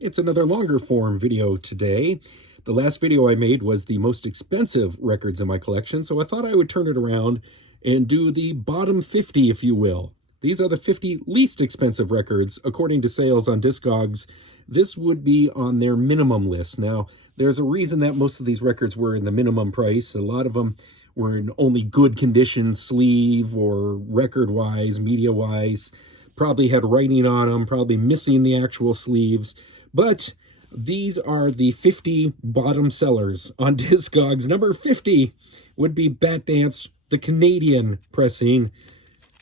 It's another longer form video today. The last video I made was the most expensive records in my collection, so I thought I would turn it around and do the bottom 50, if you will. These are the 50 least expensive records according to sales on Discogs. This would be on their minimum list. Now, there's a reason that most of these records were in the minimum price. A lot of them were in only good condition, sleeve or record-wise, media-wise. Probably had writing on them, probably missing the actual sleeves. But these are the 50 bottom sellers on Discogs. Number 50 would be Bat Dance, the Canadian pressing.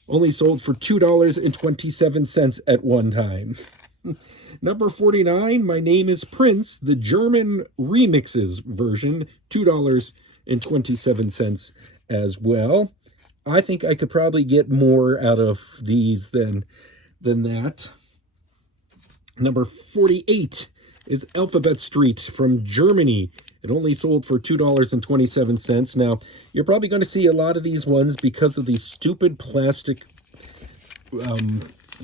Only sold for $2.27 at one time. Number 49, My Name is Prince, the German remixes version, $2.27 as well. I think I could probably get more out of these than that. Number 48 is Alphabet Street from Germany. It only sold for $2.27. Now, you're probably going to see a lot of these ones because of these stupid plastic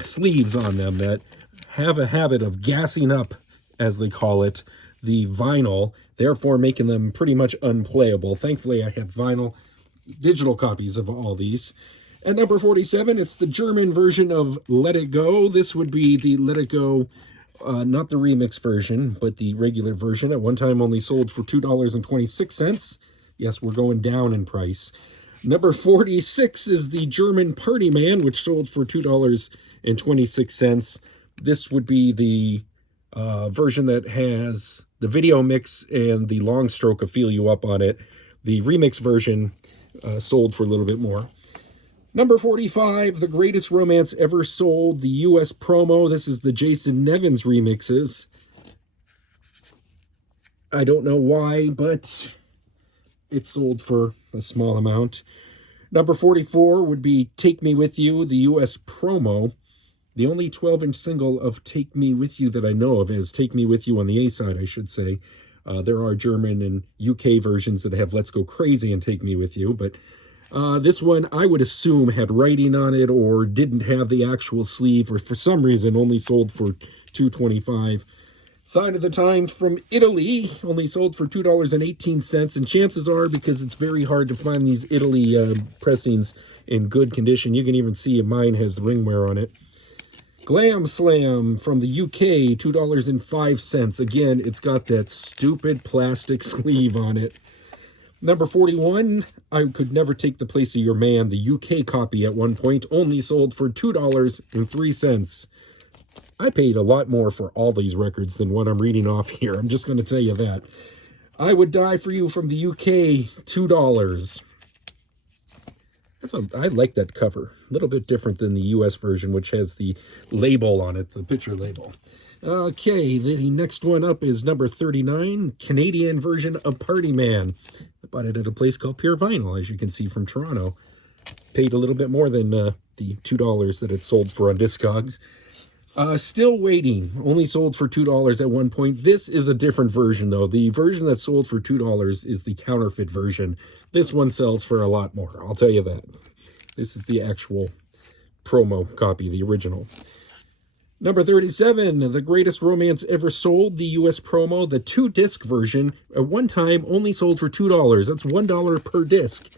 sleeves on them that have a habit of gassing up, as they call it, the vinyl, therefore making them pretty much unplayable. Thankfully, I have vinyl digital copies of all these. At number 47, it's the German version of Let It Go. This would be the Let It Go, not the remix version, but the regular version. At one time only sold for $2.26. Yes, we're going down in price. Number 46 is the German Party Man, which sold for $2.26. This would be the version that has the video mix and the long stroke of Feel You Up on it. The remix version sold for a little bit more. Number 45, The Greatest Romance Ever Sold, the U.S. promo. This is the Jason Nevins remixes. I don't know why, but it sold for a small amount. Number 44 would be Take Me With You, the U.S. promo. The only 12-inch single of Take Me With You that I know of is Take Me With You on the A-side, I should say. There are German and UK versions that have Let's Go Crazy and Take Me With You, but this one I would assume had writing on it or didn't have the actual sleeve, or for some reason only sold for $2.25. Sign of the Times from Italy only sold for $2.18, and chances are, because it's very hard to find these Italy pressings in good condition, you can even see mine has the ringwear on it. Glam Slam from the UK, $2.05. Again, it's got that stupid plastic sleeve on it. Number 41, I Could Never Take the Place of Your Man, the UK copy at one point, only sold for $2.03. I paid a lot more for all these records than what I'm reading off here. I'm just going to tell you that. I Would Die For You from the UK, $2. I like that cover. A little bit different than the US version, which has the label on it, the picture label. Okay, the next one up is number 39, Canadian version of Party Man. I bought it at a place called Pure Vinyl, as you can see from Toronto. Paid a little bit more than the $2 that it sold for on Discogs. Still Waiting, only sold for $2 at one point. This is a different version, though. The version that sold for $2 is the counterfeit version. This one sells for a lot more, I'll tell you that. This is the actual promo copy, the original. Number 37, The Greatest Romance Ever Sold, the U.S. promo, the 2-disc version, at one time only sold for $2. That's $1 per disc.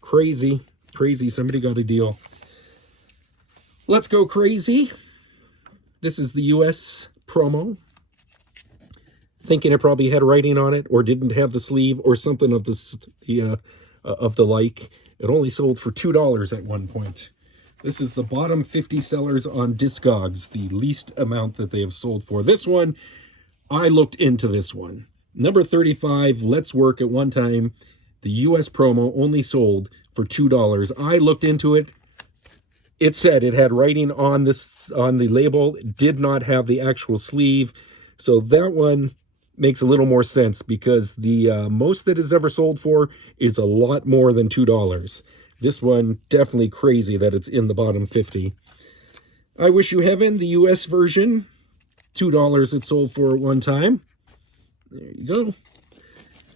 Crazy, crazy. Somebody got a deal. Let's Go Crazy. This is the U.S. promo. Thinking it probably had writing on it, or didn't have the sleeve, or something of the like. It only sold for $2 at one point. This is the bottom 50 sellers on Discogs, the least amount that they have sold for. This one, I looked into this one. Number 35, Let's Work, at one time, the U.S. promo only sold for $2. I looked into it. It said it had writing on the label. It did not have the actual sleeve. So that one makes a little more sense, because the most that is ever sold for is a lot more than $2. This one, definitely crazy that it's in the bottom 50. I Wish You Heaven, the U.S. version, $2 it sold for at one time. There you go.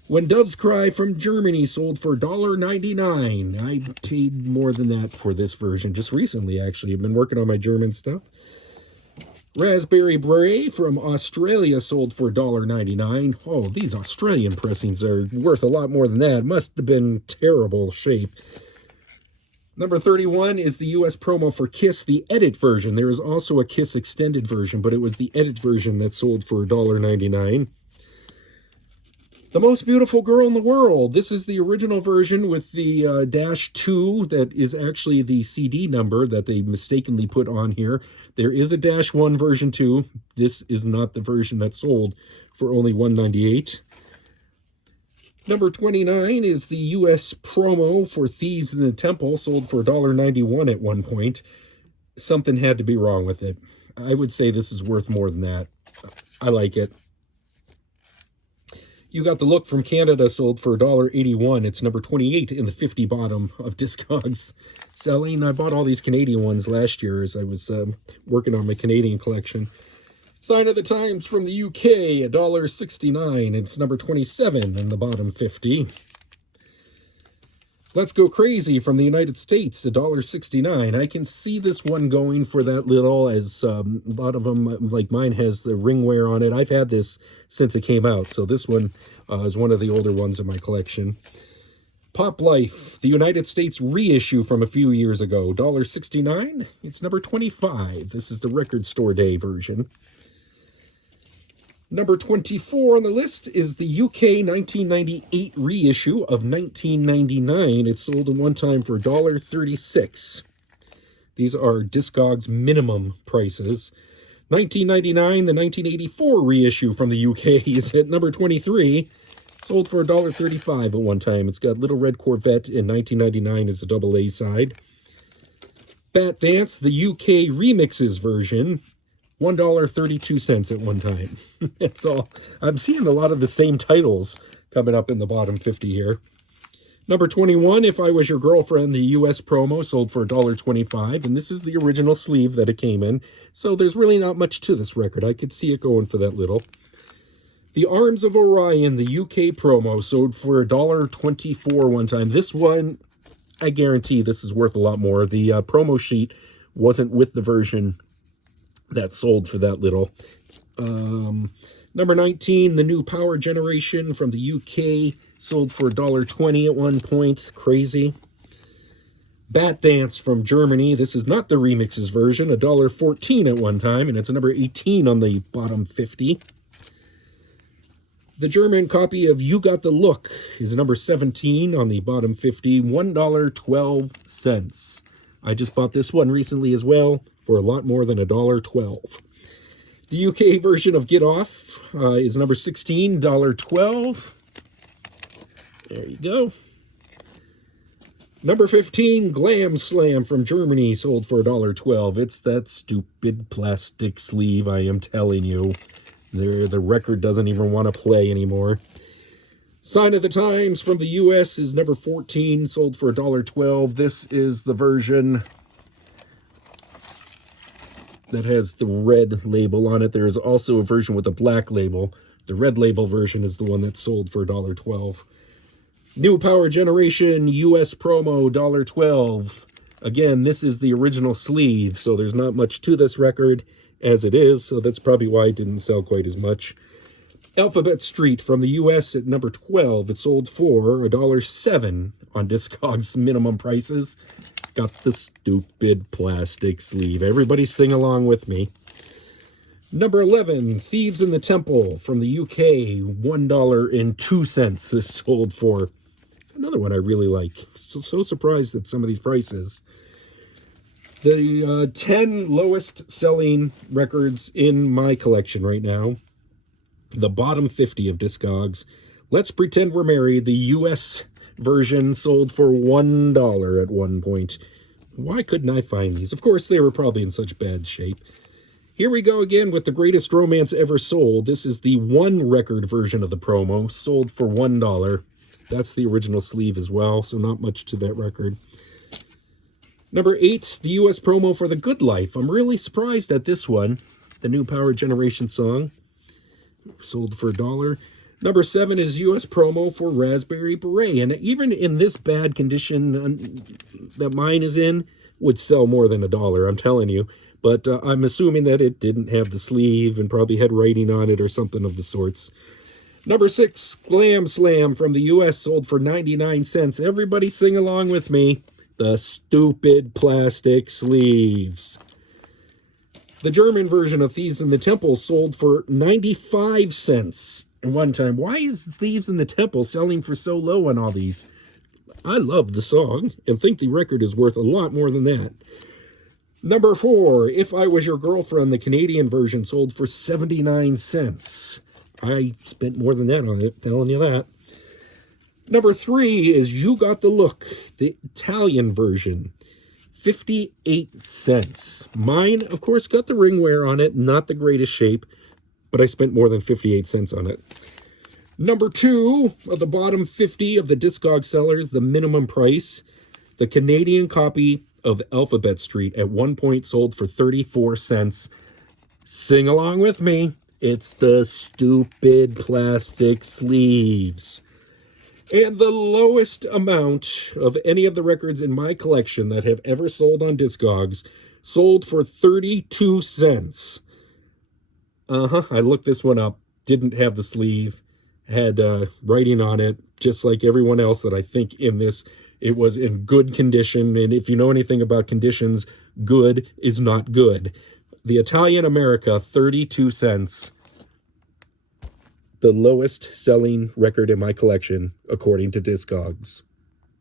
When Doves Cry from Germany sold for $1.99. I paid more than that for this version just recently, actually. I've been working on my German stuff. Raspberry Beret from Australia sold for $1.99. Oh, these Australian pressings are worth a lot more than that. Must have been terrible shape. Number 31 is the U.S. promo for Kiss, the edit version. There is also a Kiss extended version, but it was the edit version that sold for $1.99. The Most Beautiful Girl in the World. This is the original version with the -2 that is actually the CD number that they mistakenly put on here. There is a -1 version too. This is not the version that sold for only $1.98. Number 29 is the U.S. promo for Thieves in the Temple, sold for $1.91 at one point. Something had to be wrong with it. I would say this is worth more than that. I like it. You Got the Look from Canada sold for $1.81. It's number 28 in the 50 bottom of Discogs selling. I bought all these Canadian ones last year as I was working on my Canadian collection. Sign of the Times from the UK, $1.69. It's number 27 in the bottom 50. Let's Go Crazy from the United States, $1.69. I can see this one going for that little, as a lot of them, like mine, has the ring wear on it. I've had this since it came out, so this one is one of the older ones in my collection. Pop Life, the United States reissue from a few years ago, $1.69. It's number 25. This is the Record Store Day version. Number 24 on the list is the UK 1998 reissue of 1999. It sold in one time for $1.36. These are Discogs minimum prices. 1999, the 1984 reissue from the UK is at number 23. Sold for $1.35 at one time. It's got Little Red Corvette in 1999 as a double A side. Bat Dance, the UK remixes version. $1.32 at one time. That's all. I'm seeing a lot of the same titles coming up in the bottom 50 here. Number 21, If I Was Your Girlfriend, the US promo, sold for $1.25, and this is the original sleeve that it came in, so there's really not much to this record. I could see it going for that little. The Arms of Orion, the UK promo, sold for $1.24 one time. This one, I guarantee this is worth a lot more. The promo sheet wasn't with the version that sold for that little. Number 19, the New Power Generation from the UK, sold for $1.20 at one point. Crazy. Bat Dance from Germany. This is not the remixes version. $1.14 at one time, and it's a number 18 on the bottom 50. The German copy of You Got the Look is number 17 on the bottom 50. $1.12. I just bought this one recently as well for a lot more than $1.12. The UK version of Get Off is number 16, $1.12. There you go. Number 15, Glam Slam from Germany, sold for $1.12. It's that stupid plastic sleeve, I am telling you. The record doesn't even want to play anymore. Sign of the Times from the US is number 14, sold for $1.12. This is the version that has the red label on it. There is also a version with a black label. The red label version is the one that sold for $1.12. New Power Generation US promo, $1.12. Again, this is the original sleeve, so there's not much to this record as it is, so that's probably why it didn't sell quite as much. Alphabet Street from the US at number 12. It sold for $1.07 on Discogs minimum prices. Got the stupid plastic sleeve. Everybody sing along with me. Number 11, Thieves in the Temple from the UK, $1.02 this sold for. It's another one I really like. So surprised at some of these prices. The 10 lowest selling records in my collection right now. The bottom 50 of Discogs. Let's Pretend We're Married, the US version, sold for $1 at one point. Why couldn't I find these? Of course, they were probably in such bad shape. Here we go again with the greatest romance ever sold. This is the one record version of the promo, sold for $1. That's the original sleeve as well, so not much to that record. Number 8, the US promo for The Good Life. I'm really surprised at this one. The New Power Generation song. Sold for $1. Number 7 is US promo for Raspberry Beret. And even in this bad condition that mine is in, would sell more than $1, I'm telling you. but I'm assuming that it didn't have the sleeve and probably had writing on it or something of the sorts. Number 6, Glam Slam from the U.S. sold for 99 cents. Everybody sing along with me. The stupid plastic sleeves. The German version of Thieves in the Temple sold for 95 cents at one time. Why is Thieves in the Temple selling for so low on all these? I love the song and think the record is worth a lot more than that. Number 4, If I Was Your Girlfriend, the Canadian version sold for 79 cents. I spent more than that on it, telling you that. Number 3 is You Got the Look, the Italian version. 58 cents. Mine, of course, got the ring wear on it, not the greatest shape, but I spent more than 58 cents on it. Number 2 of the bottom 50 of the Discogs sellers, the minimum price, the Canadian copy of Alphabet Street at one point sold for 34 cents. Sing along with me. It's the stupid plastic sleeves. And the lowest amount of any of the records in my collection that have ever sold on Discogs sold for 32 cents. I looked this one up. Didn't have the sleeve. Had writing on it, just like everyone else that I think in this. It was in good condition. And if you know anything about conditions, good is not good. The Italian America, 32 cents. The lowest selling record in my collection, according to Discogs.